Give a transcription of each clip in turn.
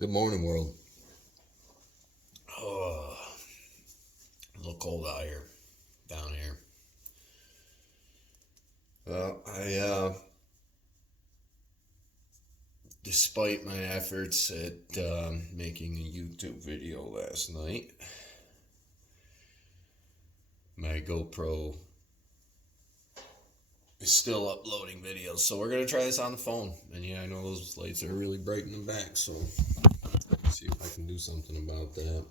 Good morning, world. Oh, a little cold out here, down here. Well, despite my efforts at making a YouTube video last night, my GoPro is still uploading videos. So we're going to try this on the phone. And yeah, I know those lights are really bright in the back, so let's see if I can do something about that.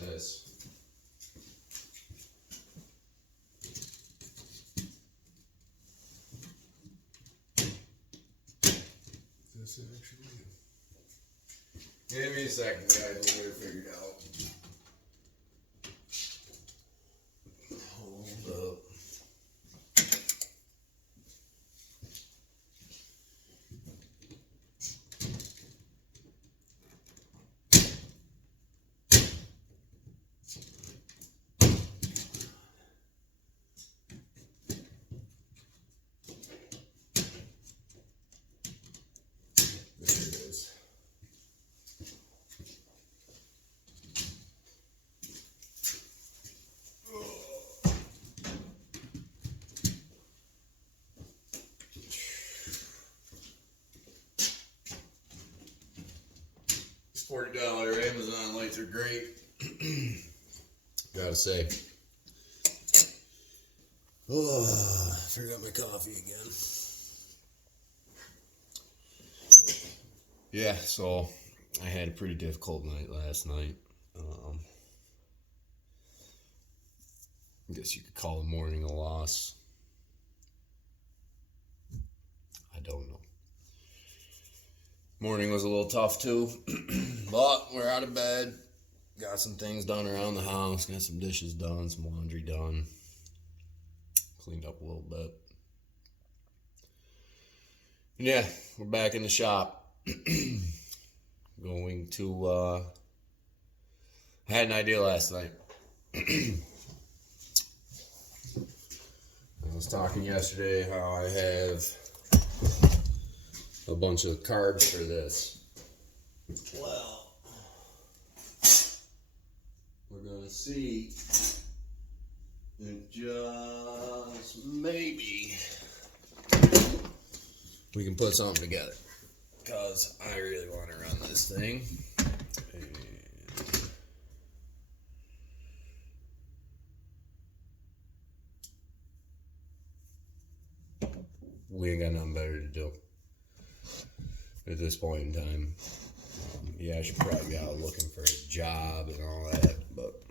This. This actually. Give me a second, guys. We'll get it figured out. Hold up. $40 Amazon lights are great. Gotta say. Oh, I forgot my coffee again. Yeah, so I had a pretty difficult night last night. I guess you could call the morning a loss. I don't know. Morning was a little tough too, but we're out of bed. Got some things done around the house. Got some dishes done, some laundry done. Cleaned up a little bit. And yeah, we're back in the shop. Going to, I had an idea last night. I was talking yesterday how I have a bunch of carbs for this. Well, we're gonna see if just maybe we can put something together, because I really want to run this thing. We ain't got nothing better to do at this point in time. Yeah, I should probably be out looking for a job and all that, but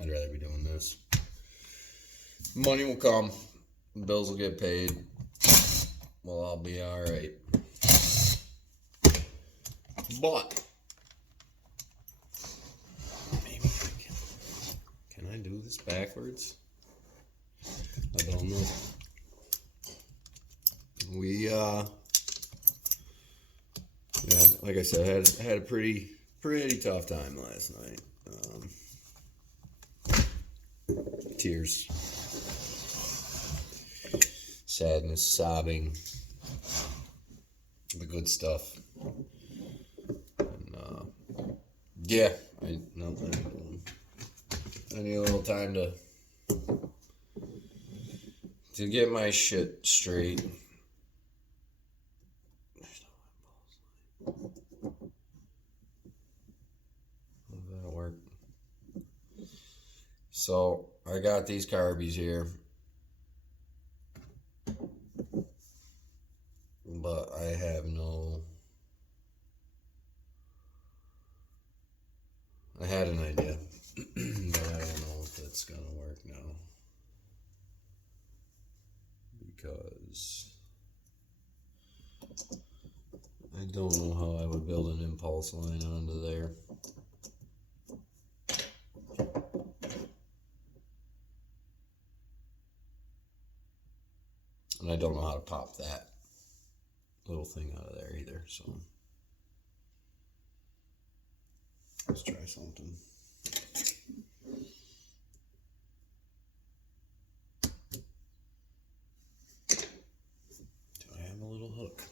I'd rather be doing this. Money will come, bills will get paid. Well, I'll be alright. But maybe can I do this backwards? I don't know. Yeah, like I said, I had a pretty tough time last night. Tears, sadness, sobbing, the good stuff. And, yeah, I need a little time to get my shit straight. That'll work. So I got these carbies here, but I have I had an idea, but I don't know if it's gonna work now, because I don't know how I would build an impulse line onto there. And I don't know how to pop that. little thing out of there either. So let's try something. Do I have a little hook?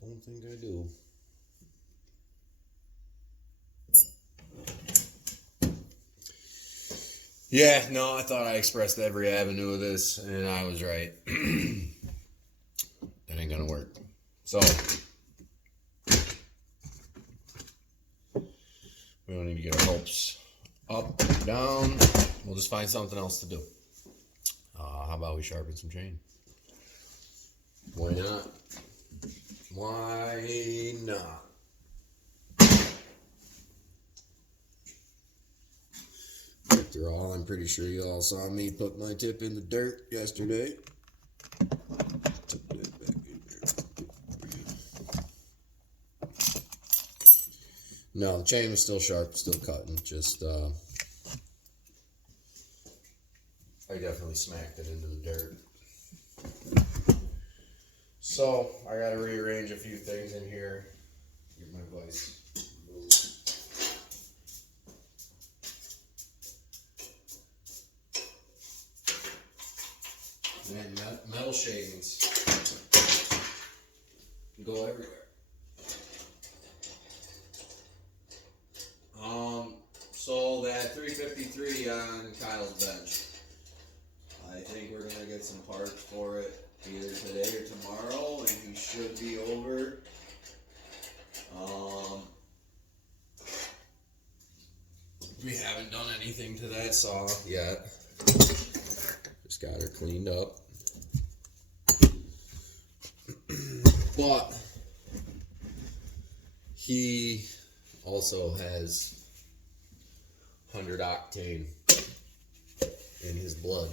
Don't think I do. Yeah, no, I thought I expressed every avenue of this, and I was right. It ain't gonna work. So, we don't need to get our hopes up or down. We'll just find something else to do. How about we sharpen some chain? Why not? Why not? After all, I'm pretty sure you all saw me put my tip in the dirt yesterday. No, the chain was still sharp, still cutting. Just, I definitely smacked it into the dirt. So, I gotta rearrange a few things in here. Get my vise moved. Man, metal shavings go everywhere. So that 353 on Kyle's bench, I think we're gonna get some parts for it either today or tomorrow, and he should be over. We haven't done anything to that saw yet. Just got her cleaned up. But he also has 100 octane in his blood.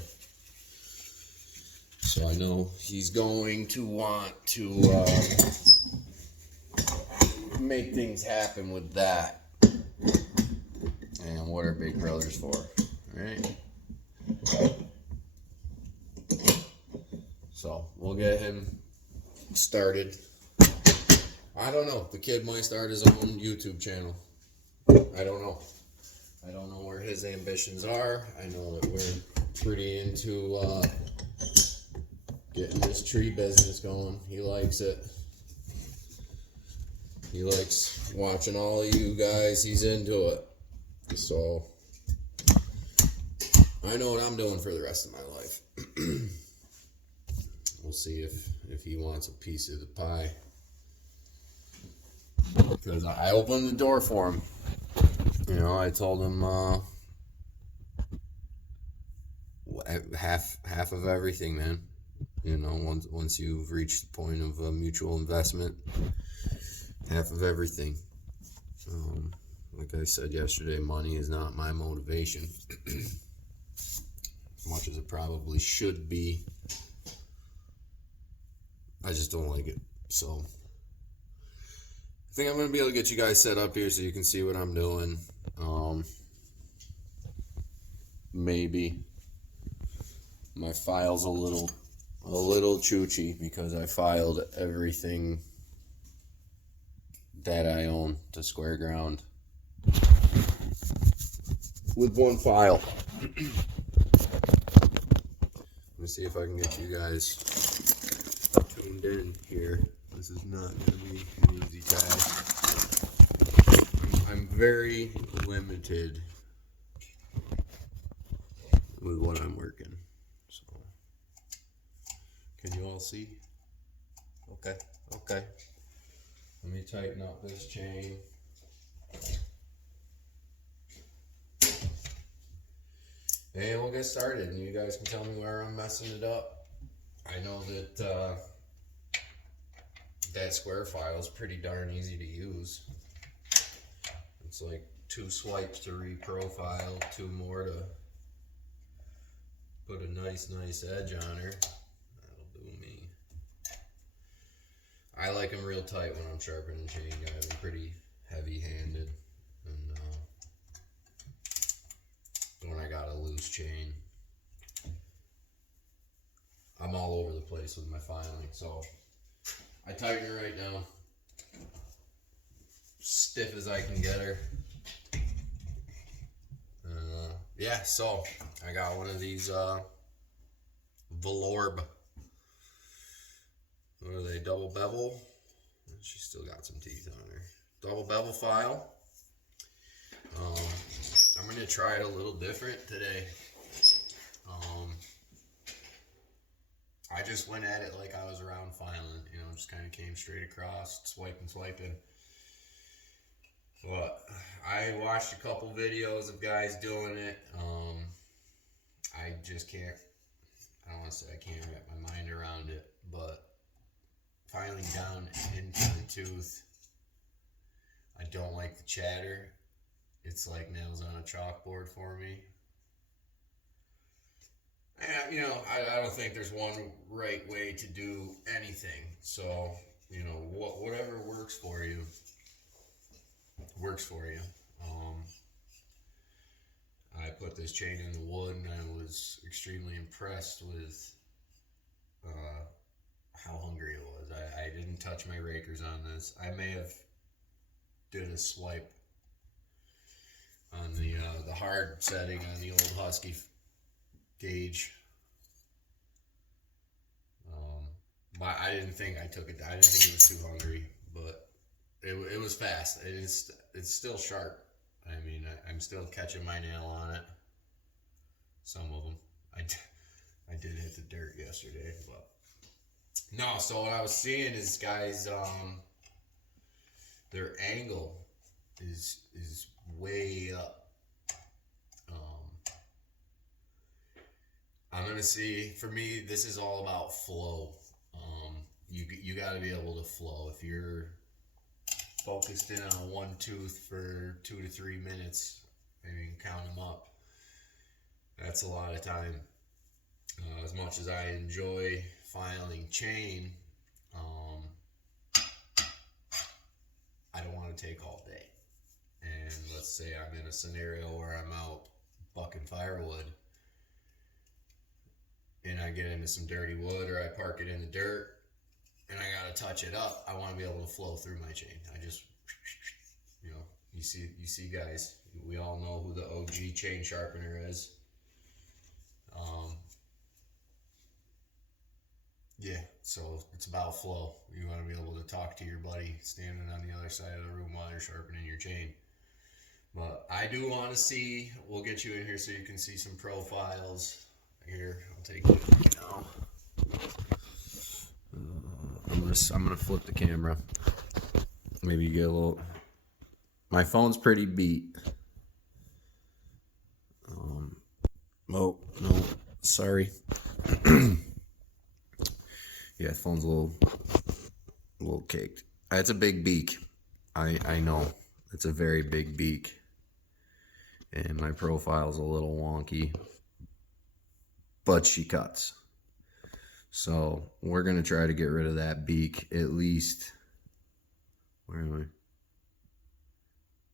So I know he's going to want to make things happen with that. And what are big brothers for, right? So we'll get him started. I don't know. The kid might start his own YouTube channel. I don't know. I don't know where his ambitions are. I know that we're pretty into getting this tree business going. He likes it. He likes watching all of you guys. He's into it. So I know what I'm doing for the rest of my life. We'll see if he wants a piece of the pie. Because I opened the door for him. You know, I told him half of everything, man. You know, once you've reached the point of mutual investment, half of everything. Like I said yesterday, money is not my motivation. As much as it probably should be. I just don't like it. So I think I'm going to be able to get you guys set up here so you can see what I'm doing. Maybe my file's a little choochy because I filed everything that I own to Square Ground with one file. Let me see if I can get you guys tuned in here. This is not going to be an easy task. I'm very limited with what I'm working. So, can you all see? Okay. Let me tighten up this chain. And we'll get started, and you guys can tell me where I'm messing it up. I know that that square file is pretty darn easy to use. It's like 2 swipes to reprofile, 2 more to put a nice edge on her. That'll do me. I like them real tight when I'm sharpening chain, guys. I'm pretty heavy-handed, and when I got a loose chain, I'm all over the place with my filing. So I tighten her right now, stiff as I can get her. Yeah, so I got one of these Valorb. What are they? Double bevel. She's still got some teeth on her. Double bevel file. I'm gonna try it a little different today. I just went at it like I was around filing, you know, just kind of came straight across, swiping. But I watched a couple videos of guys doing it. I just can't, I don't want to say I can't wrap my mind around it, but filing down into the tooth, I don't like the chatter. It's like nails on a chalkboard for me. And, you know, I don't think there's one right way to do anything. So, you know, whatever works for you, works for you. I put this chain in the wood, and I was extremely impressed with how hungry it was. I didn't touch my rakers on this. I may have did a swipe on the hard setting on the old Husky gauge, but I didn't think I took it. I didn't think it was too hungry, but it was fast. It's still sharp. I mean, I'm still catching my nail on it. Some of them. I did hit the dirt yesterday, but no. So what I was seeing is guys, their angle is way up. I'm gonna see. For me, this is all about flow. You got to be able to flow. If you're focused in on one tooth for 2 to 3 minutes, maybe you can count them up. That's a lot of time. As much as I enjoy filing chain, I don't want to take all day. And let's say I'm in a scenario where I'm out bucking firewood, and I get into some dirty wood, or I park it in the dirt, and I gotta touch it up. I want to be able to flow through my chain. I just, you know, you see guys. We all know who the OG chain sharpener is. Yeah, so it's about flow. You want to be able to talk to your buddy standing on the other side of the room while you're sharpening your chain. But I do want to see. We'll get you in here so you can see some profiles. Here, I'll take you now. I'm gonna flip the camera. Maybe you get a little. My phone's pretty beat. Oh no, sorry. Yeah, phone's a little caked. It's a big beak. I know it's a very big beak, and my profile's a little wonky, but she cuts. So we're gonna try to get rid of that beak, at least. Where am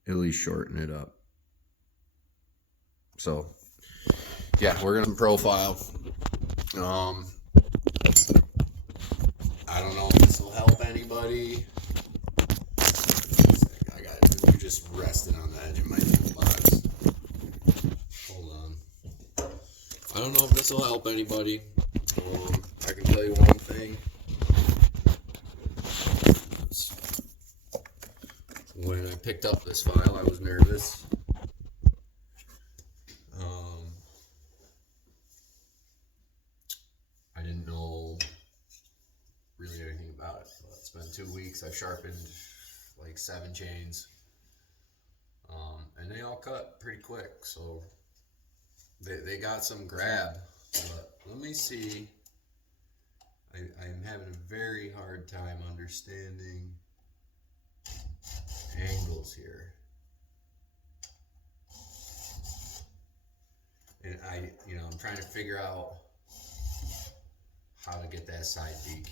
I? At least shorten it up. So yeah, we're gonna profile. I don't know if this will help anybody. You're just resting on the edge of my toolbox. Hold on. I don't know if this will help anybody. I can tell you one thing. When I picked up this file, I was nervous. I didn't know really anything about it. But it's been 2 weeks. I've sharpened like 7 chains. And they all cut pretty quick. So they got some grab. But let me see. I'm having a very hard time understanding angles here. And I'm trying to figure out how to get that side beak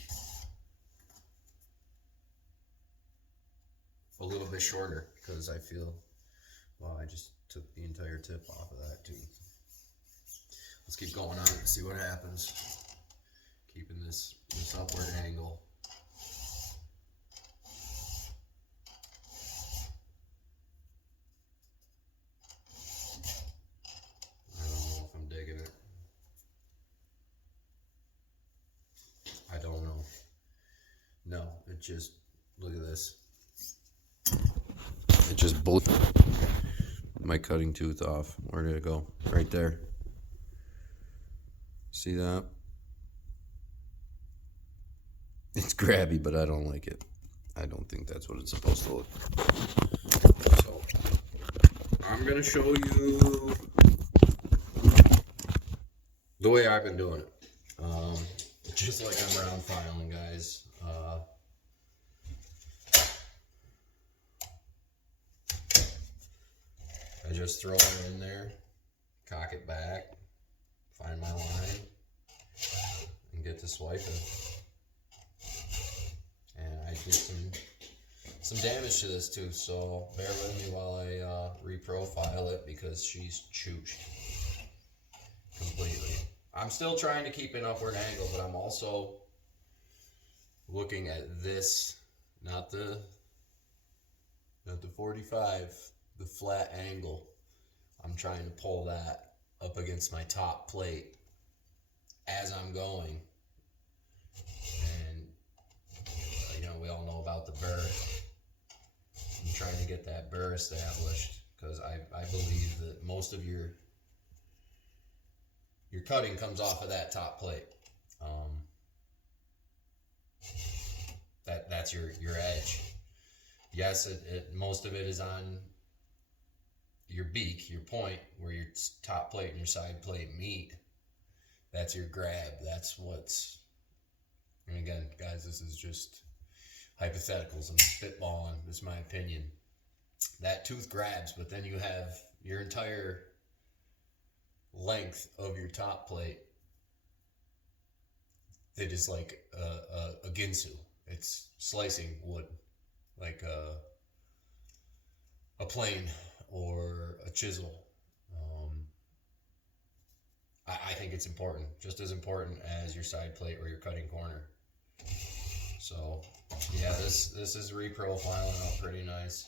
a little bit shorter, because I feel, well, I just took the entire tip off of that too. Let's keep going on and see what happens. keeping this upward angle. I don't know if I'm digging it. I don't know. No, it just, look at this. It just blew my cutting tooth off. Where did it go? Right there. See that? It's grabby, but I don't like it. I don't think that's what it's supposed to look. So, I'm going to show you the way I've been doing it. Just like I'm round filing, guys. I just throw it in there, cock it back, find my line, and get to swiping. And I did some damage to this tooth, so bear with me while I reprofile it because she's chooched completely. I'm still trying to keep an upward angle, but I'm also looking at this, not the 45, the flat angle. I'm trying to pull that up against my top plate as I'm going. And you know, we all know about the burr. I'm trying to get that burr established because I believe that most of your cutting comes off of that top plate. That's your edge. Yes, most of it is on your beak, your point, where your top plate and your side plate meet. That's your grab. That's what's, and again, guys, this is just hypotheticals. I'm spitballing. This is my opinion. That tooth grabs, but then you have your entire length of your top plate that is like a ginsu. It's slicing wood, like a plane or a chisel. I think it's important, just as important as your side plate or your cutting corner. So yeah, this is reprofiling out pretty nice.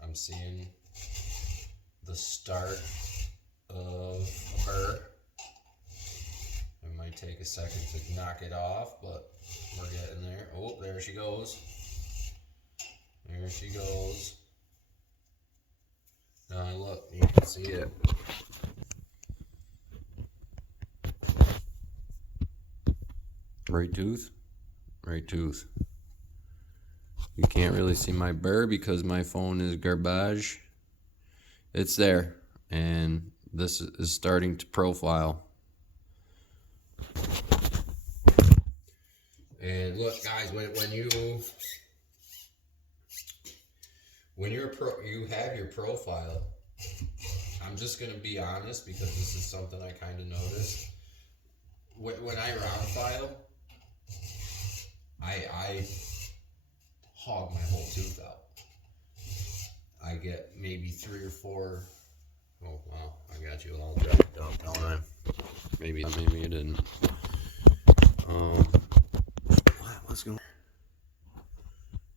I'm seeing the start of a burr. It might take a second to knock it off, but we're getting there. Oh, there she goes. There she goes. Now look, you can see it. Right tooth, right tooth. You can't really see my burr because my phone is garbage. It's there, and this is starting to profile. And look, guys, when you have your profile, I'm just gonna be honest because this is something I kind of noticed. When I round file, I hog my whole tooth out. I get maybe 3 or 4. Oh wow, I got you all jacked up, don't I? Maybe you didn't. What's going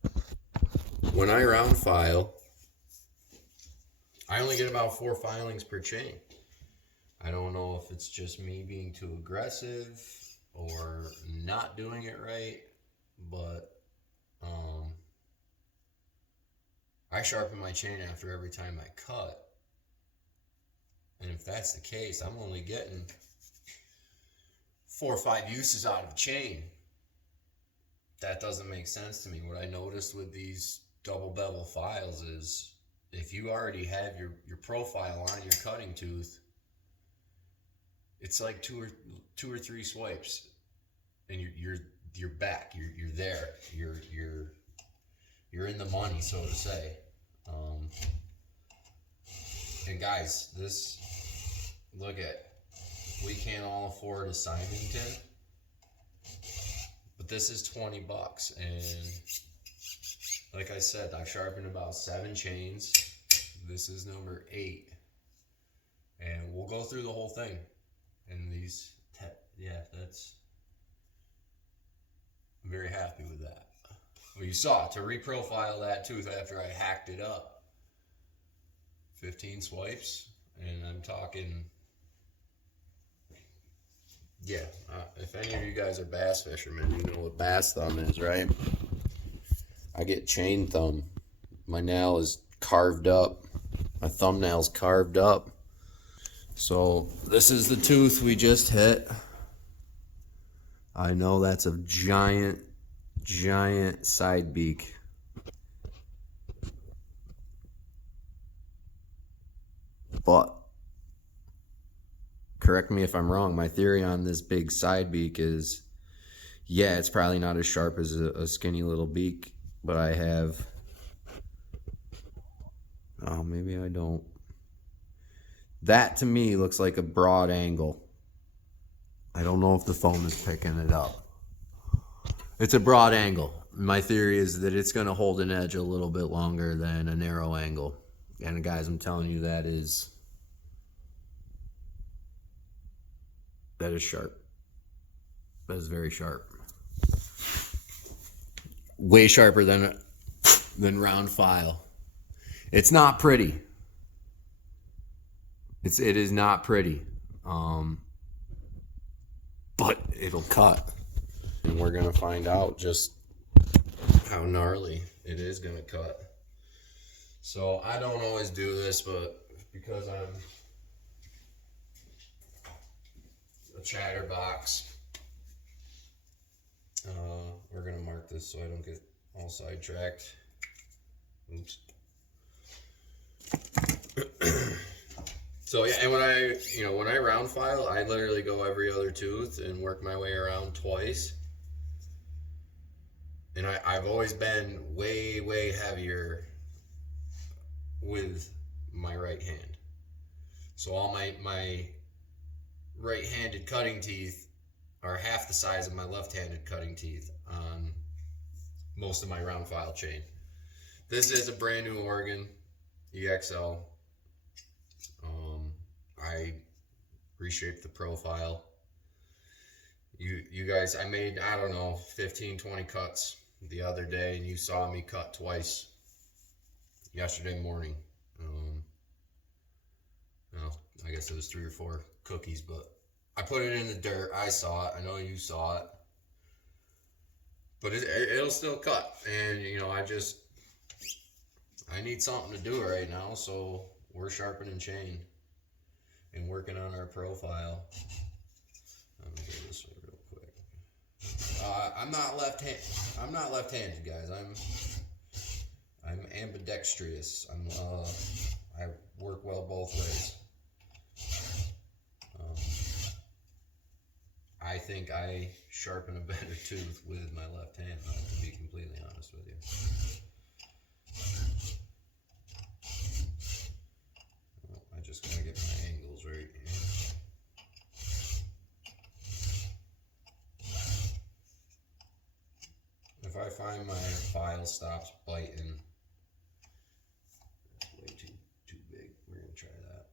on? When I round file, I only get about 4 filings per chain. I don't know if it's just me being too aggressive or not doing it right, but I sharpen my chain after every time I cut. And if that's the case, I'm only getting 4 or 5 uses out of a chain. That doesn't make sense to me. What I noticed with these double bevel files is if you already have your profile on your cutting tooth, it's like two or three swipes, and you're back. You're there. You're in the money, so to say. And guys, we can't all afford a Symington, but this is $20, and like I said, I've sharpened about 7 chains. This is number 8, and we'll go through the whole thing in these yeah, I'm very happy with that. Well, you saw, to reprofile that tooth after I hacked it up, 15 swipes, and I'm talking, yeah, if any of you guys are bass fishermen, you know what bass thumb is, right? I get chain thumb. My nail is carved up. My thumbnail's carved up. So this is the tooth we just hit. I know that's a giant, giant side beak. But correct me if I'm wrong, my theory on this big side beak is, yeah, it's probably not as sharp as a skinny little beak, but I have, oh, maybe I don't. That to me looks like a broad angle. I don't know if the phone is picking it up. It's a broad angle. My theory is that it's going to hold an edge a little bit longer than a narrow angle. And guys, I'm telling you, that is sharp. That is very sharp. Way sharper than round file. It's not pretty. It is not pretty. But it'll cut. And we're gonna find out just how gnarly it is gonna cut. So I don't always do this, but because I'm a chatterbox, we're gonna mark this so I don't get all sidetracked. Oops. So yeah, and when I round file, I literally go every other tooth and work my way around twice. And I've always been way, way heavier with my right hand. So all my right-handed cutting teeth are half the size of my left-handed cutting teeth on most of my round file chain. This is a brand new Oregon EXL. I reshaped the profile. You guys, I made, I don't know, 15, 20 cuts the other day, and you saw me cut twice yesterday morning. Well, I guess it was 3 or 4 cookies, but I put it in the dirt. I saw it. I know you saw it. But it'll still cut. And, I need something to do right now, so we're sharpening chain and working on our profile. Let me go this way real quick. I'm not left-handed, guys. I'm ambidextrous. I work well both ways. I think I sharpen a better tooth with my left hand, to be completely honest with you. Well, I just gotta get my angles right here. If I find my file stops biting, it's way too big. We're gonna try that.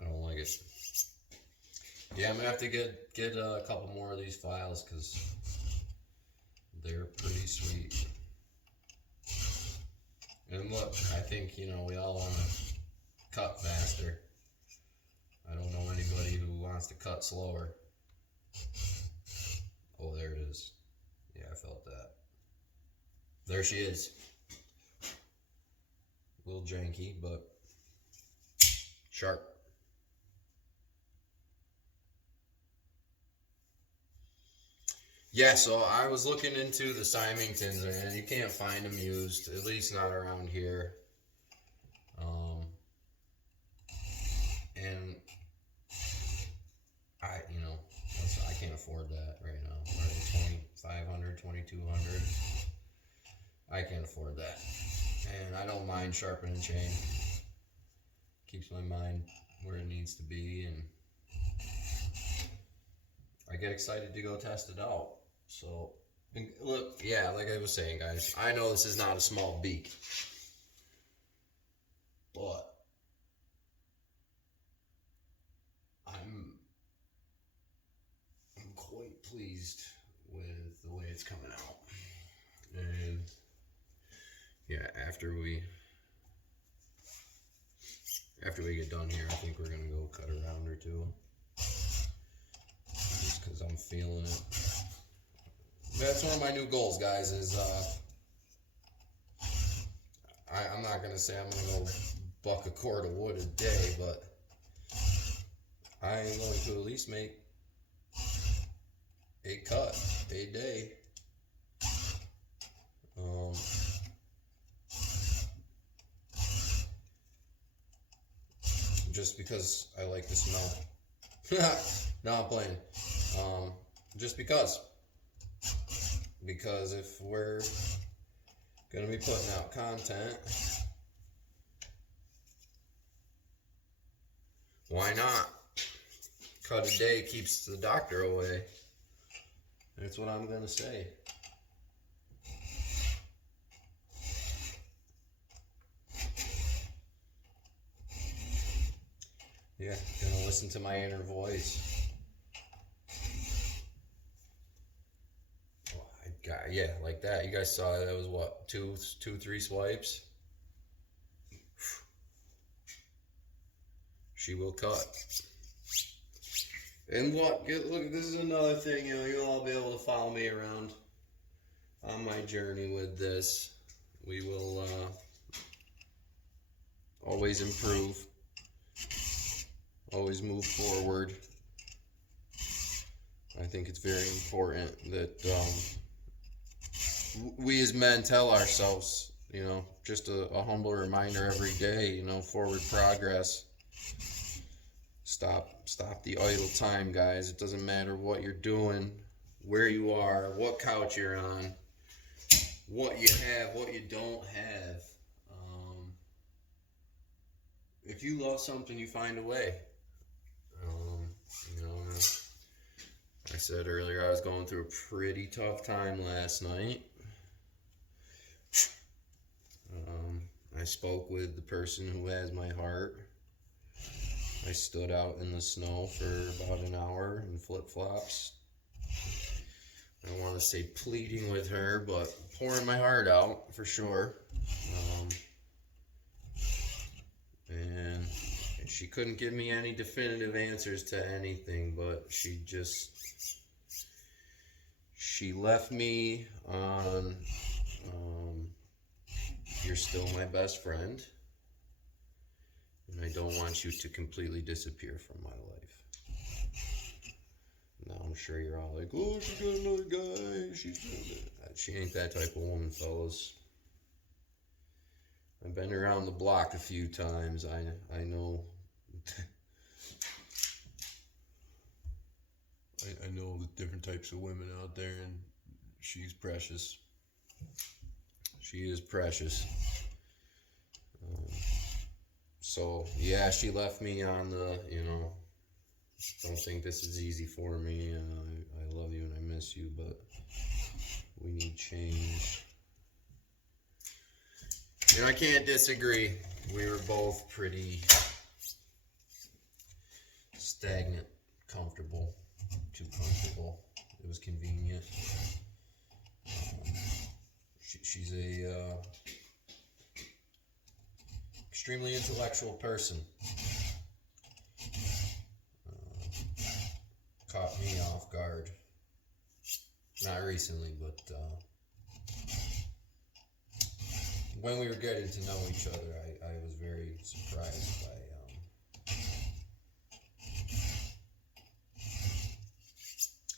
I don't like it. Yeah, I'm gonna have to get a couple more of these files because they're pretty sweet. And look, I think, we all want to cut faster. I don't know anybody who wants to cut slower. Oh, there it is. Yeah, I felt that. There she is. A little janky, but sharp. Yeah, so I was looking into the Symingtons, and you can't find them used, at least not around here. And I can't afford that right now. Right, $2,500, $2,200. I can't afford that, and I don't mind sharpening chain. Keeps my mind where it needs to be, and I get excited to go test it out. So, look, yeah, like I was saying, guys, I know this is not a small beak, but I'm quite pleased with the way it's coming out. And yeah, after we get done here, I think we're gonna go cut a round or two, just because I'm feeling it. That's one of my new goals, guys, is I'm not gonna say I'm gonna go buck a cord of wood a day, but I am going to at least make a cut a day. Just because I like the smell. No, I'm playing. Just because if we're gonna be putting out content, why not? Cut a day keeps the doctor away. That's what I'm gonna say. Yeah, gonna listen to my inner voice. Oh, yeah, like that. You guys saw that was what, two, 3 swipes. She will cut. And look, this is another thing. You know, you'll all be able to follow me around on my journey with this. We will always improve. Always move forward. I think it's very important that we as men tell ourselves, you know, just a humble reminder every day, you know, forward progress. Stop the idle time, guys. It doesn't matter what you're doing, where you are, what couch you're on, what you have, what you don't have. If you love something, you find a way. You know, I said earlier I was going through a pretty tough time last night. I spoke with the person who has my heart. I stood out in the snow for about an hour in flip-flops. I don't want to say pleading with her, but pouring my heart out for sure. And she couldn't give me any definitive answers to anything, but she left me on, you're still my best friend, and I don't want you to completely disappear from my life. Now I'm sure you're all like, oh, she got another guy, she's doing it. She ain't that type of woman, fellas. I've been around the block a few times. I know. I know the different types of women out there, and she's precious. She is precious. So yeah, she left me on the, you know, don't think this is easy for me. I love you and I miss you, but we need change. And I can't disagree. We were both pretty stagnant, comfortable, too comfortable. It was convenient. She's a extremely intellectual person. Caught me off guard. Not recently, but when we were getting to know each other, I was very surprised by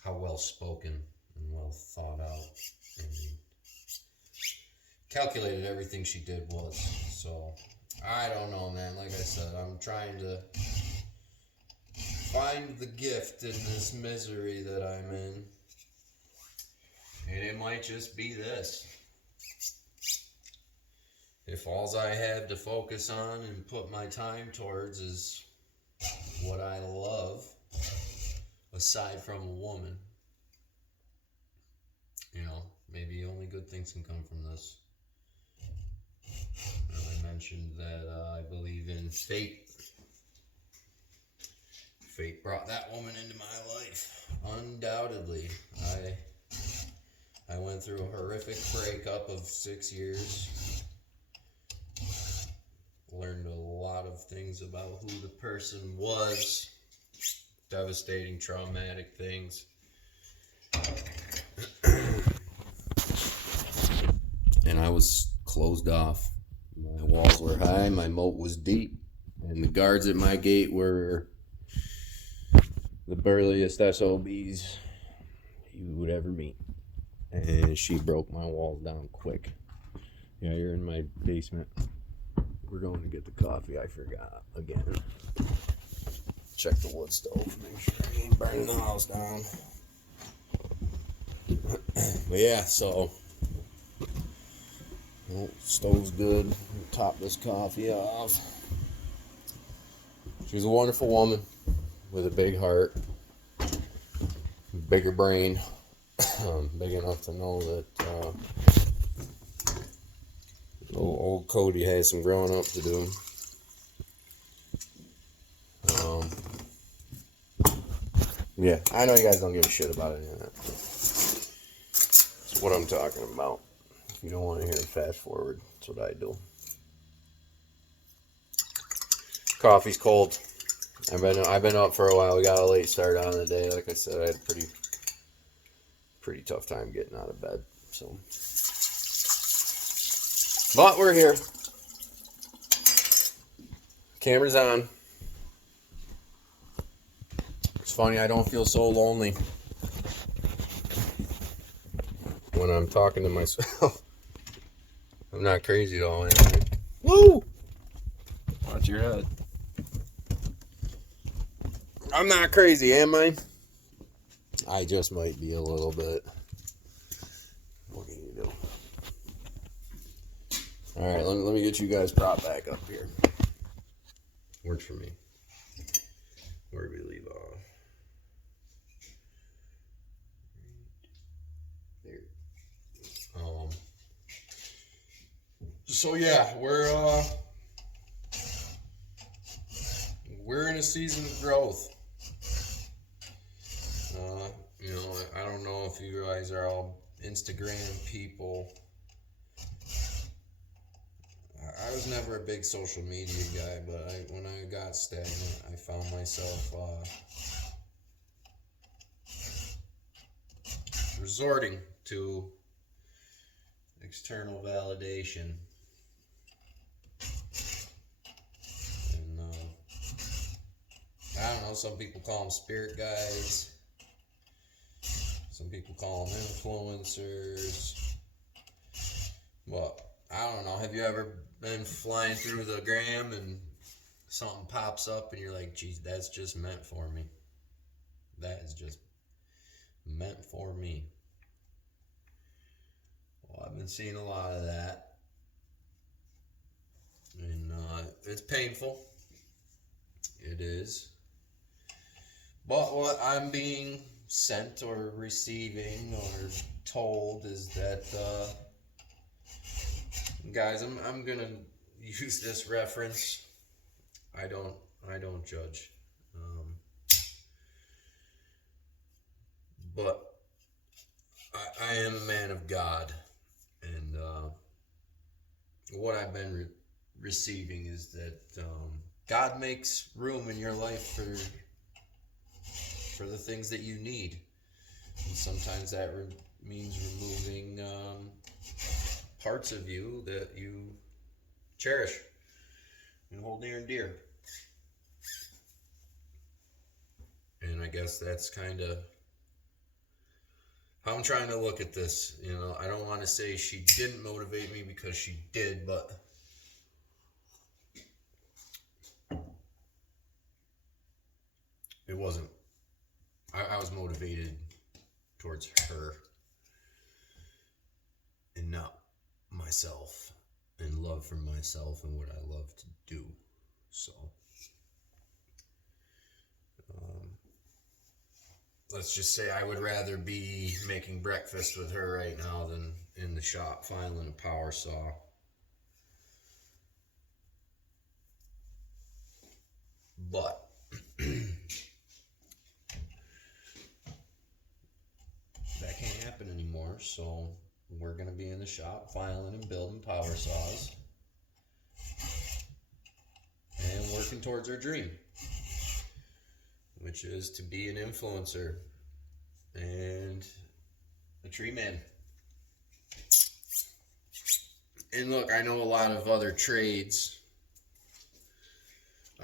how well spoken and well thought out and calculated everything she did was. So I don't know, man. Like I said, I'm trying to find the gift in this misery that I'm in, and it might just be this. If all I have to focus on and put my time towards is what I love, a aside from a woman, maybe only good things can come from this. I mentioned that I believe in fate. Fate brought that woman into my life. Undoubtedly. I went through a horrific breakup of 6 years. Learned a lot of things about who the person was. Devastating, traumatic things. And I was closed off. My walls were high, my moat was deep, and the guards at my gate were the burliest SOBs you would ever meet. And she broke my walls down quick. Yeah, you're in my basement. We're going to get the coffee. I forgot again. Check the wood stove, make sure I ain't burning the house down. But yeah, so stove's good. Top this coffee off. She's a wonderful woman with a big heart, bigger brain, big enough to know that old Cody has some growing up to do. Yeah, I know you guys don't give a shit about any of that. That's what I'm talking about. If you don't want to hear it, fast forward. That's what I do. Coffee's cold. I've been up for a while. We got a late start on the day. Like I said, I had a pretty tough time getting out of bed. So, but we're here. Camera's on. It's funny, I don't feel so lonely when I'm talking to myself. I'm not crazy at all, am I? Woo! Watch your head. I'm not crazy, am I? I just might be a little bit. What can you do? Alright, let me get you guys propped back up here. Works for me. Where did we leave off? There. So yeah, we're in a season of growth. I don't know if you guys are all Instagram people. I was never a big social media guy, but when I got stagnant, I found myself resorting to external validation. And I don't know, some people call them spirit guides. Some people call them influencers. Well, I don't know. Have you ever been flying through the gram and something pops up and you're like, geez, that's just meant for me. That is just meant for me. Well, I've been seeing a lot of that. And it's painful. It is. But what I'm being sent or receiving or told is that guys, I'm gonna use this reference. I don't judge, but I am a man of God, and what I've been receiving is that God makes room in your life for the things that you need, and sometimes that means removing parts of you that you cherish and hold near and dear. And I guess that's kind of how I'm trying to look at this. I don't want to say she didn't motivate me, because she did, but it wasn't. I was motivated towards her and not myself, and love for myself and what I love to do. So let's just say I would rather be making breakfast with her right now than in the shop filing a power saw. But that can't happen anymore, so we're going to be in the shop filing and building power saws and working towards our dream, which is to be an influencer and a tree man. And look, I know a lot of other trades.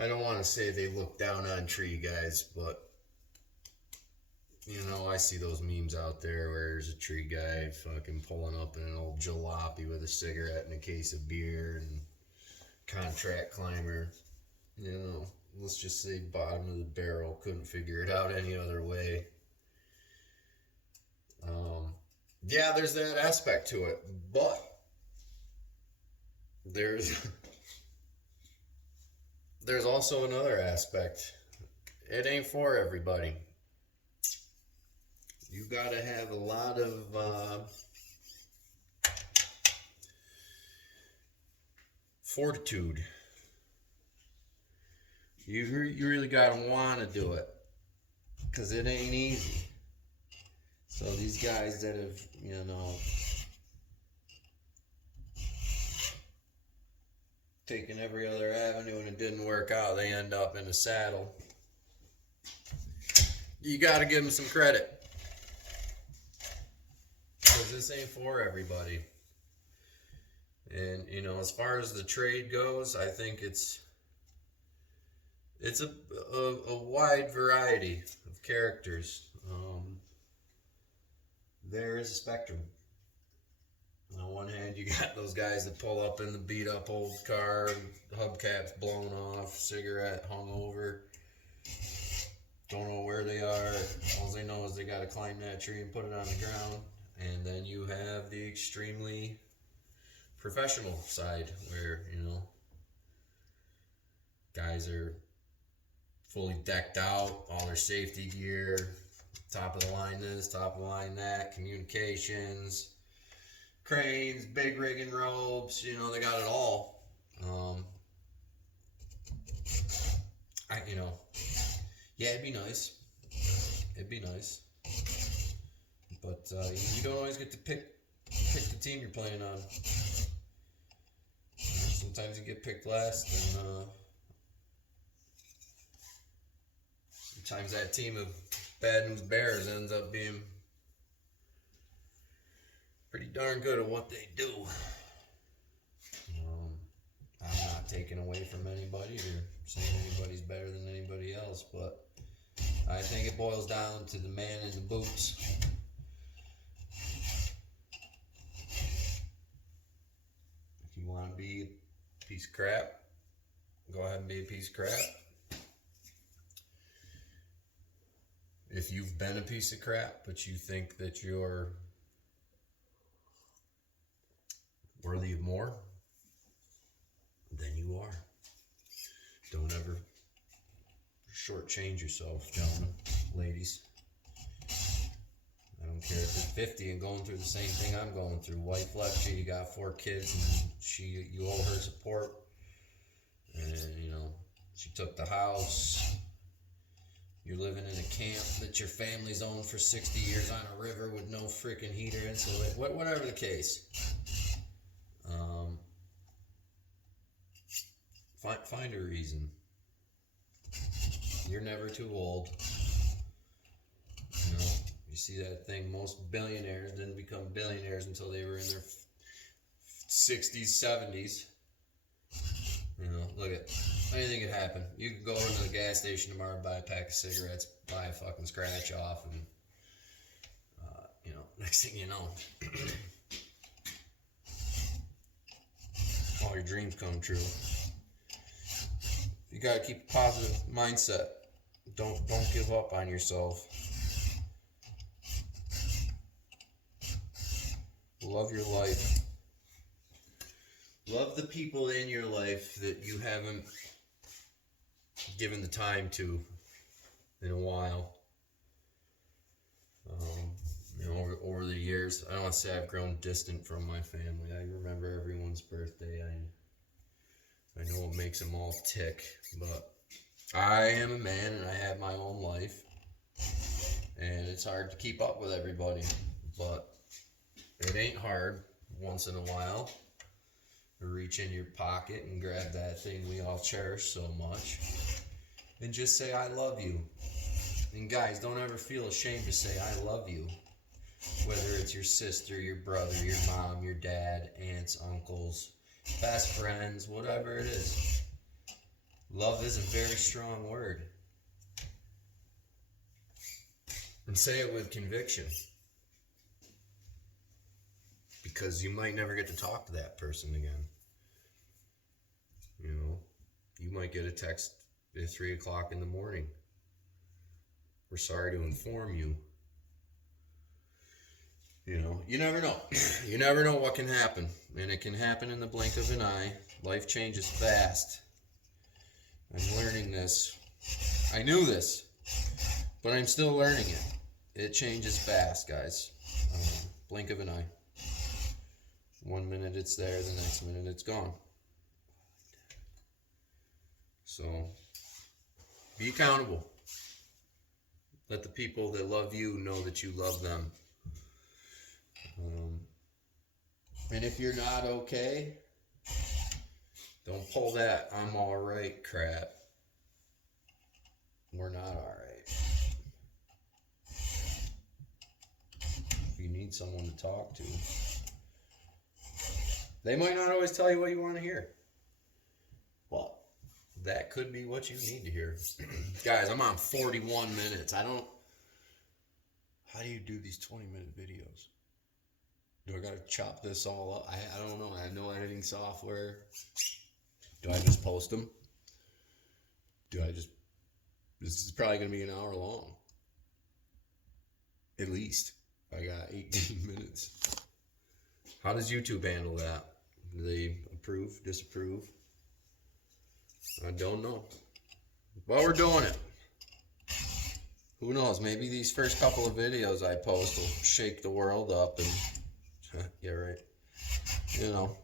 I don't want to say they look down on tree guys, but you know, I see those memes out there where there's a tree guy fucking pulling up in an old jalopy with a cigarette and a case of beer, and contract climber, you know, let's just say bottom of the barrel, couldn't figure it out any other way. Yeah, there's that aspect to it, but there's also another aspect. It ain't for everybody. You gotta have a lot of fortitude. You really gotta want to do it, because it ain't easy. So these guys that have, you know, taken every other avenue and it didn't work out, they end up in a saddle. You gotta give them some credit, because this ain't for everybody. And you know, as far as the trade goes, I think it's a wide variety of characters. There is a spectrum. On one hand, you got those guys that pull up in the beat up old car, hubcaps blown off, cigarette hung over, don't know where they are. All they know is they got to climb that tree and put it on the ground. And then you have the extremely professional side where, you know, guys are fully decked out, all their safety gear, top of the line this, top of the line that, communications, cranes, big rigging ropes, you know, they got it all. You know, yeah, it'd be nice. It'd be nice. But you don't always get to pick the team you're playing on. Sometimes you get picked last, and sometimes that team of Bad News Bears ends up being pretty darn good at what they do. I'm not taking away from anybody or saying anybody's better than anybody else, but I think it boils down to the man in the boots. If you want to be a piece of crap, go ahead and be a piece of crap. If you've been a piece of crap, but you think that you're worthy of more, then you are. Don't ever shortchange yourself, gentlemen, ladies. I don't care if you're 50 and going through the same thing I'm going through. Wife left you, you got 4 kids, and you owe her support. And, you know, she took the house. You're living in a camp that your family's owned for 60 years on a river with no freaking heater, insulate, whatever the case. Find a reason. You're never too old. You know, you see that thing, most billionaires didn't become billionaires until they were in their 60s, 70s. You know, look at, anything could happen. You could go into the gas station tomorrow and buy a pack of cigarettes, buy a fucking scratch off, and, you know, next thing you know, all your dreams come true. You gotta keep a positive mindset. Don't give up on yourself. Love your life. Love the people in your life that you haven't given the time to in a while. You know, over the years, I don't want to say I've grown distant from my family. I remember everyone's birthday. I know it makes them all tick, but I am a man and I have my own life, and it's hard to keep up with everybody. But it ain't hard once in a while to reach in your pocket and grab that thing we all cherish so much and just say, I love you. And guys, don't ever feel ashamed to say, I love you. Whether it's your sister, your brother, your mom, your dad, aunts, uncles, best friends, whatever it is. Love is a very strong word. And say it with conviction. Because you might never get to talk to that person again. You know, you might get a text at 3 o'clock in the morning. We're sorry to inform you. You know, you never know. You never know what can happen. And it can happen in the blink of an eye. Life changes fast. I'm learning this. I knew this, but I'm still learning it. It changes fast, guys. Blink of an eye. 1 minute it's there, the next minute it's gone. So, be accountable. Let the people that love you know that you love them. And if you're not okay, don't pull that I'm alright crap. We're not alright. If you need someone to talk to, they might not always tell you what you want to hear. Well, that could be what you need to hear. Guys, I'm on 41 minutes. How do you do these 20-minute videos? Do I gotta chop this all up? I don't know. I have no editing software. Do I just post them? This is probably gonna be an hour long. At least. I got 18 minutes. How does YouTube handle that? Do they approve, disapprove? I don't know. But we're doing it. Who knows? Maybe these first couple of videos I post will shake the world up and... yeah, right. You know.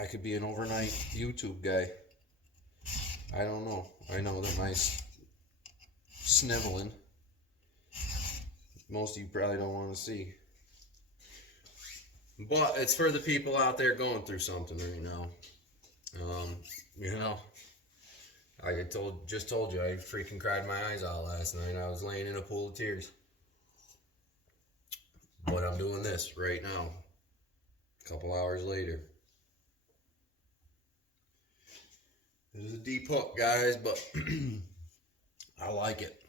I could be an overnight YouTube guy. I don't know. I know that my sniveling, most of you probably don't want to see. But it's for the people out there going through something right now. You know, I just told you I freaking cried my eyes out last night. I was laying in a pool of tears. But I'm doing this right now. A couple hours later. This is a deep hook, guys, but I like it.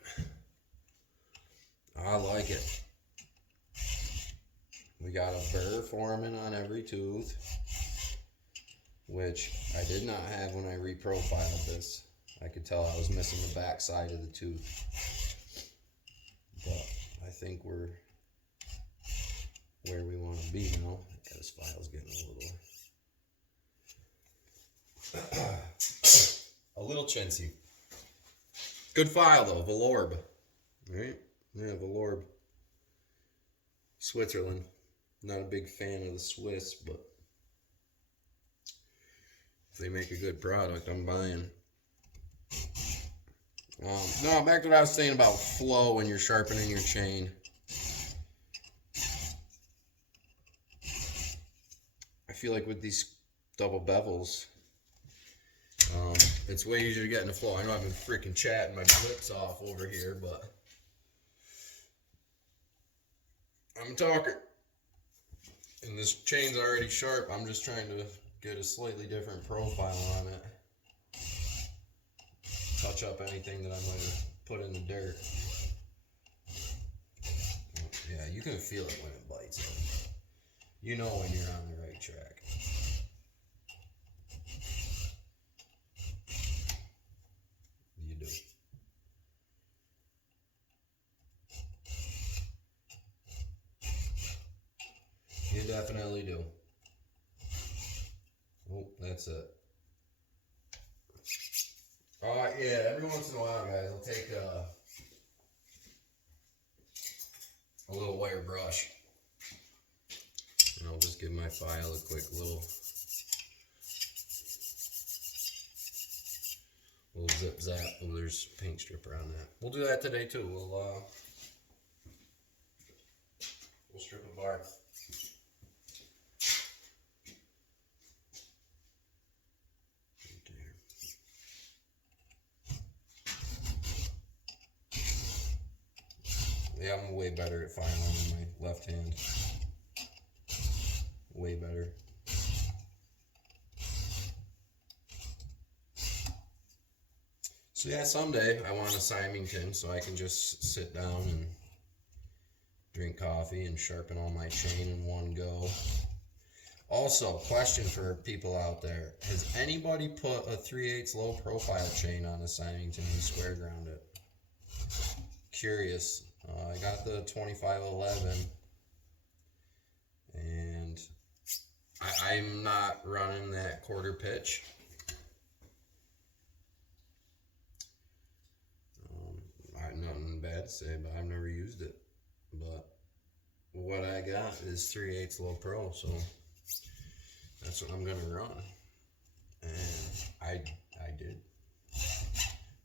I like it. We got a burr forming on every tooth, which I did not have when I reprofiled this. I could tell I was missing the back side of the tooth. But I think we're where we want to be now. Yeah, this file's getting a little chintzy. Good file though, Valorb. Right? Yeah, Valorb. Switzerland. Not a big fan of the Swiss, but if they make a good product, I'm buying. No, back to what I was saying about flow when you're sharpening your chain. I feel like with these double bevels, it's way easier to get in the flow. I know I've been freaking chatting my lips off over here, but I'm a talker. And this chain's already sharp. I'm just trying to get a slightly different profile on it. Touch up anything that I might have put in the dirt. Yeah, you can feel it when it bites it. You know when you're on the right track. You do. You definitely do. Oh, that's it. Yeah, every once in a while, guys, I'll take a little wire brush. And I'll just give my file a quick little zip zap. Oh, there's paint strip around that. We'll do that today too. We'll strip a bar. Yeah, I'm way better at filing on my left hand. Way better. So yeah, someday I want a Symington so I can just sit down and drink coffee and sharpen all my chain in one go. Also, question for people out there. Has anybody put a 3/8 low profile chain on a Symington and square ground it? Curious. I got the 2511 and I'm not running that quarter pitch. I have nothing bad to say, but I've never used it. But what I got is 3/8 low pro, so that's what I'm gonna run. And I did.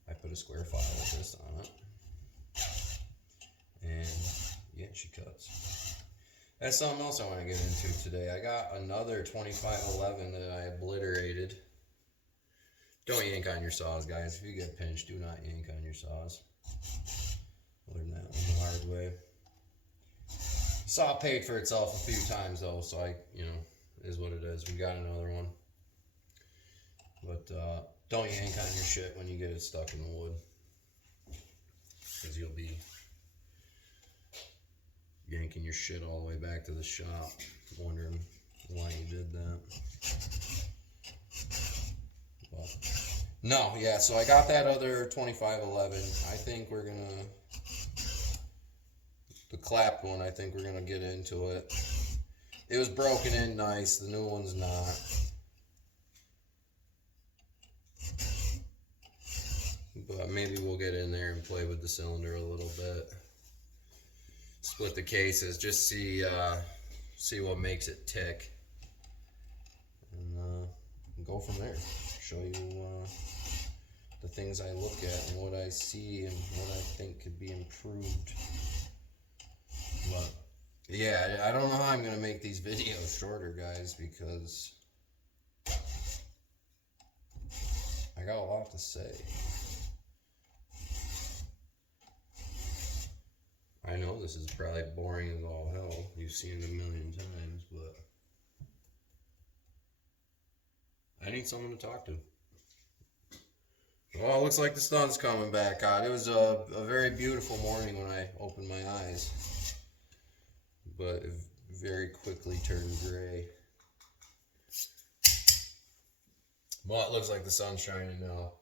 I put a square file like this on it. And yeah, she cuts. That's something else I want to get into today. I got another 2511 that I obliterated. Don't yank on your saws, guys. If you get pinched, do not yank on your saws. Learn that one the hard way. Saw paid for itself a few times though, so is what it is. We got another one. But don't yank on your shit when you get it stuck in the wood. Because you'll be yanking your shit all the way back to the shop, wondering why you did that. But, no, yeah, so I got that other 2511. I think we're gonna, the clapped one, I think we're gonna get into it. It was broken in nice, the new one's not. But maybe we'll get in there and play with the cylinder a little bit. Split the cases, just see what makes it tick, and go from there. Show you the things I look at and what I see and what I think could be improved. But yeah, I don't know how I'm gonna make these videos shorter, guys, because I got a lot to say. I know this is probably boring as all hell. You've seen it a million times, but I need someone to talk to. Well, it looks like the sun's coming back out. It was a very beautiful morning when I opened my eyes, but it very quickly turned gray. Well, it looks like the sun's shining now.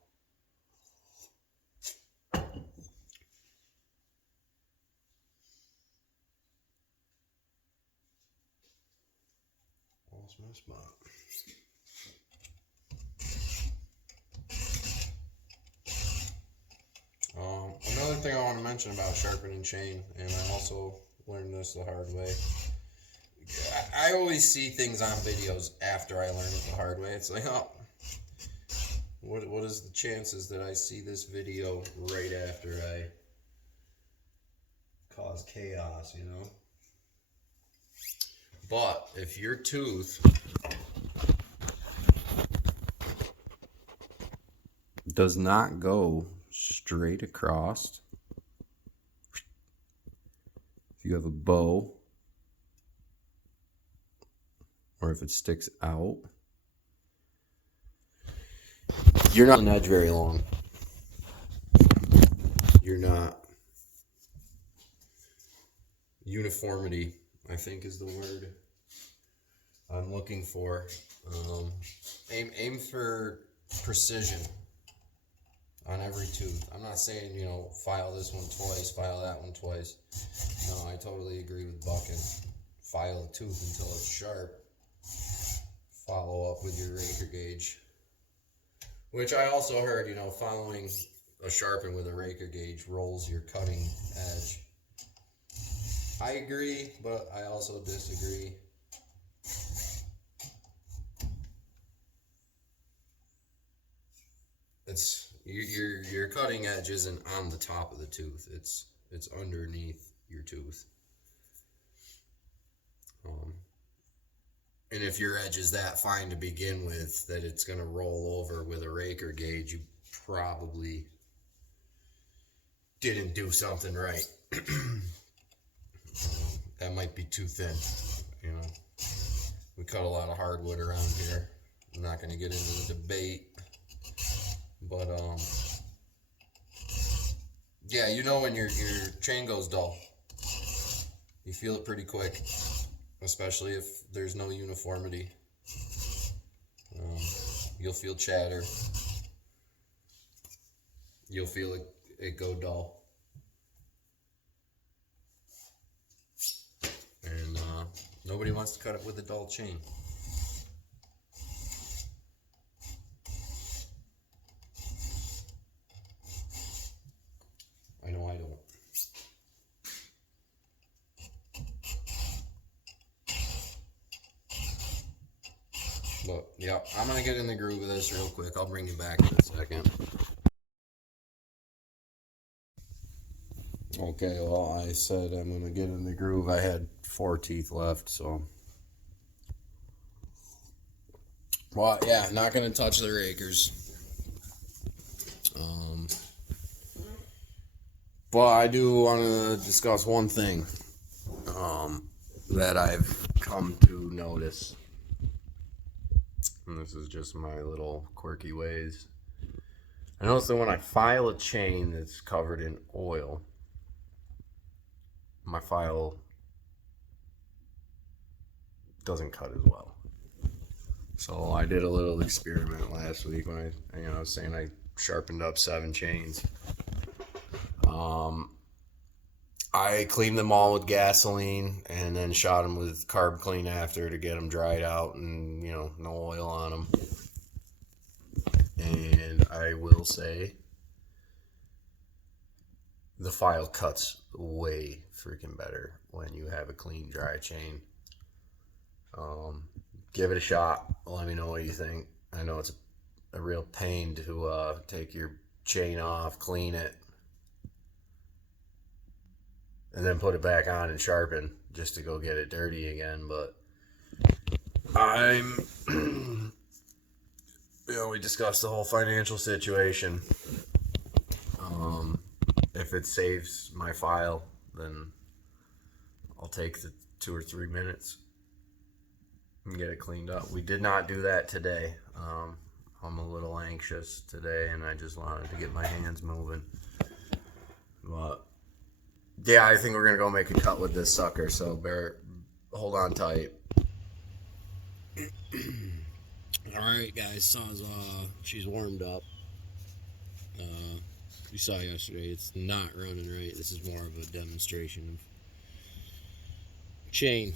Lost my spot. Another thing I want to mention about sharpening chain, and I also learned this the hard way. I always see things on videos after I learn it the hard way. It's like, oh, what is the chances that I see this video right after I cause chaos, you know? But if your tooth does not go straight across, if you have a bow, or if it sticks out, you're not on edge very long. You're not. Uniformity, I think, is the word I'm looking for. Aim for precision on every tooth. I'm not saying, file this one twice, file that one twice. No, I totally agree with Bucking. File the tooth until it's sharp. Follow up with your raker gauge. Which I also heard, following a sharpen with a raker gauge rolls your cutting edge. I agree, but I also disagree. It's your cutting edge isn't on the top of the tooth. It's underneath your tooth. And if your edge is that fine to begin with that it's going to roll over with a rake or gauge, you probably didn't do something right. That might be too thin, you know. We cut a lot of hardwood around here. I'm not going to get into the debate, but yeah, you know when your chain goes dull, you feel it pretty quick, especially if there's no uniformity. You'll feel chatter. You'll feel it go dull. And nobody wants to cut it with a dull chain. I know I don't. But yeah, I'm gonna get in the groove of this real quick. I'll bring you back in a second. Okay, well, I said I'm gonna get in the groove. I had 4 teeth left, so. Well, yeah, not gonna touch the rakers. But I do want to discuss one thing that I've come to notice. And this is just my little quirky ways. I notice that when I file a chain that's covered in oil, my file doesn't cut as well. So I did a little experiment last week when I was saying I sharpened up 7 chains. I cleaned them all with gasoline and then shot them with carb clean after to get them dried out and, no oil on them. And I will say the file cuts way freaking better when you have a clean, dry chain. Give it a shot. Let me know what you think. I know it's a real pain to take your chain off, clean it, and then put it back on and sharpen just to go get it dirty again. But we discussed the whole financial situation. If it saves my file, then I'll take the 2 or 3 minutes and get it cleaned up. We did not do that today. I'm a little anxious today, and I just wanted to get my hands moving. But yeah, I think we're gonna go make a cut with this sucker. So hold on tight. All right, guys. Sawzall, she's warmed up. You saw yesterday. It's not running right. This is more of a demonstration of chain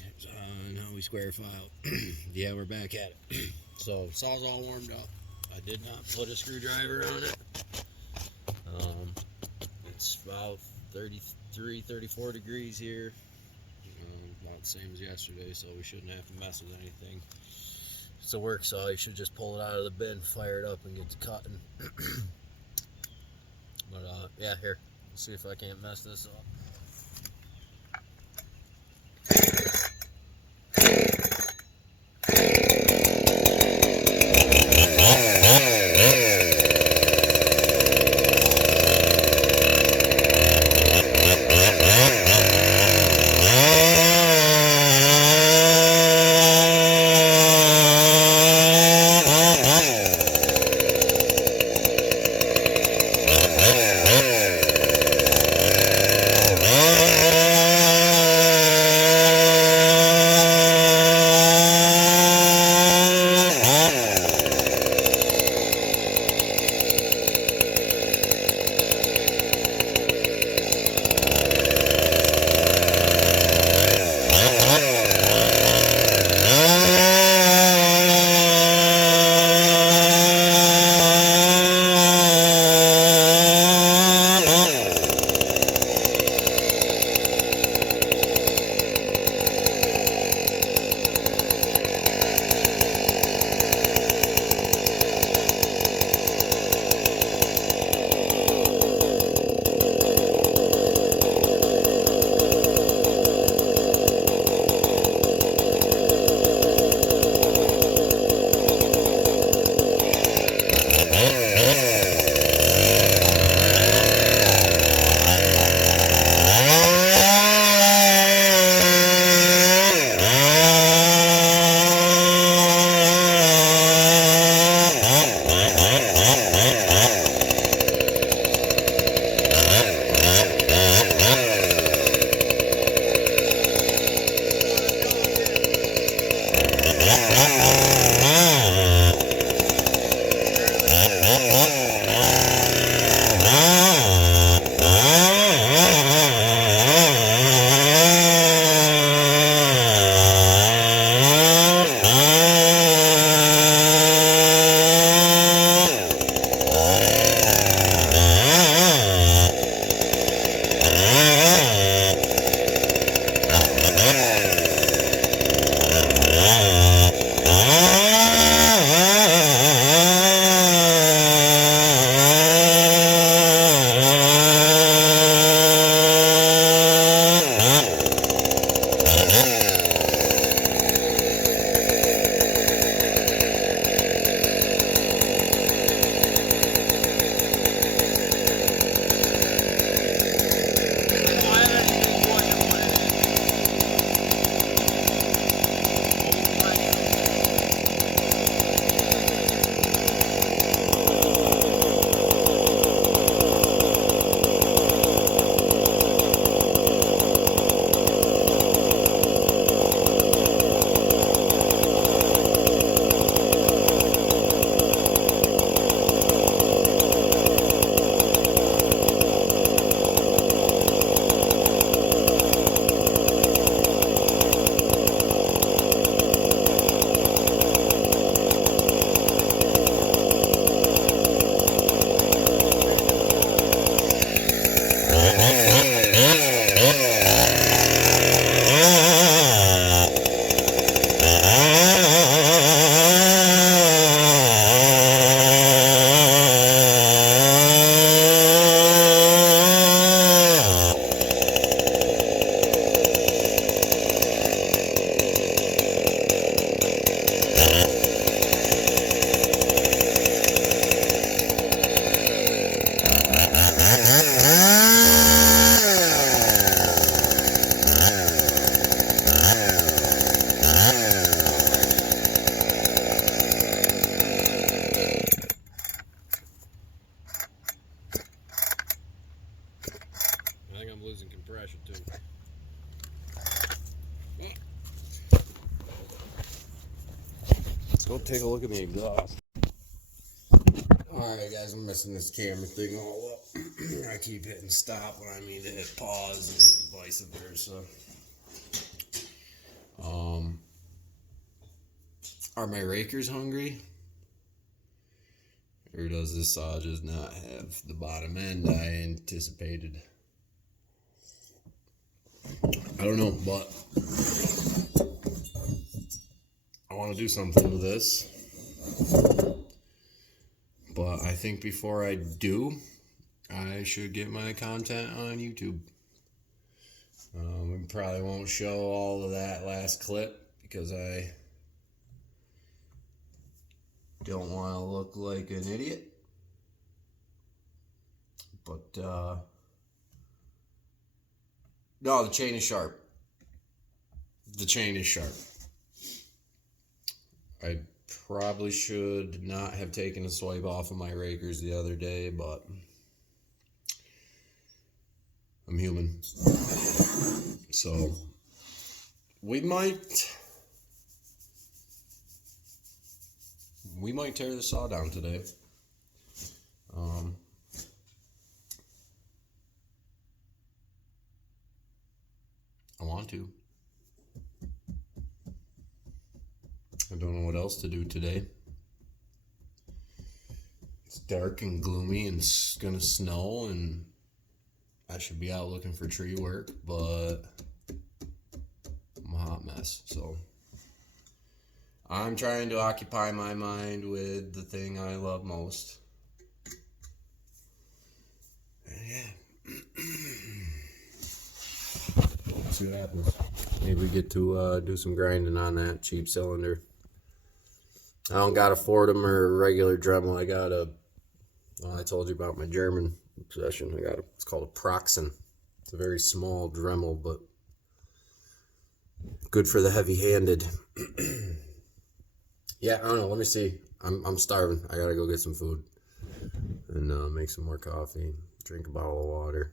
and how we square file. Yeah, we're back at it. So Sawzall warmed up. I did not put a screwdriver on it. It's about 33, 34 degrees here. About the same as yesterday, so we shouldn't have to mess with anything. It's a work saw. You should just pull it out of the bin, fire it up, and get to cutting. But yeah, here. Let's see if I can't mess this up. losing compression too. Let's go take a look at the exhaust. Alright guys, I'm messing this camera thing all up. I keep hitting stop when I mean to hit pause and vice versa. Are my rakers hungry? Or does this saw just not have the bottom end I anticipated? I don't know, but I want to do something with this. But I think before I do, I should get my content on YouTube. We probably won't show all of that last clip because I don't want to look like an idiot. But, no, the chain is sharp. The chain is sharp. I probably should not have taken a swipe off of my rakers the other day, but I'm human. So, we might tear the saw down today. I want to. I don't know what else to do today. It's dark and gloomy and it's gonna snow and I should be out looking for tree work, but I'm a hot mess, so I'm trying to occupy my mind with the thing I love most. Yeah. See what happens. Maybe we get to do some grinding on that cheap cylinder. I don't got a Fordham or a regular Dremel. I got a, I told you about my German obsession. I got a, it's called a Proxen. It's a very small Dremel, but good for the heavy-handed. Yeah, I don't know. Let me see. I'm starving. I gotta go get some food and make some more coffee. Drink a bottle of water.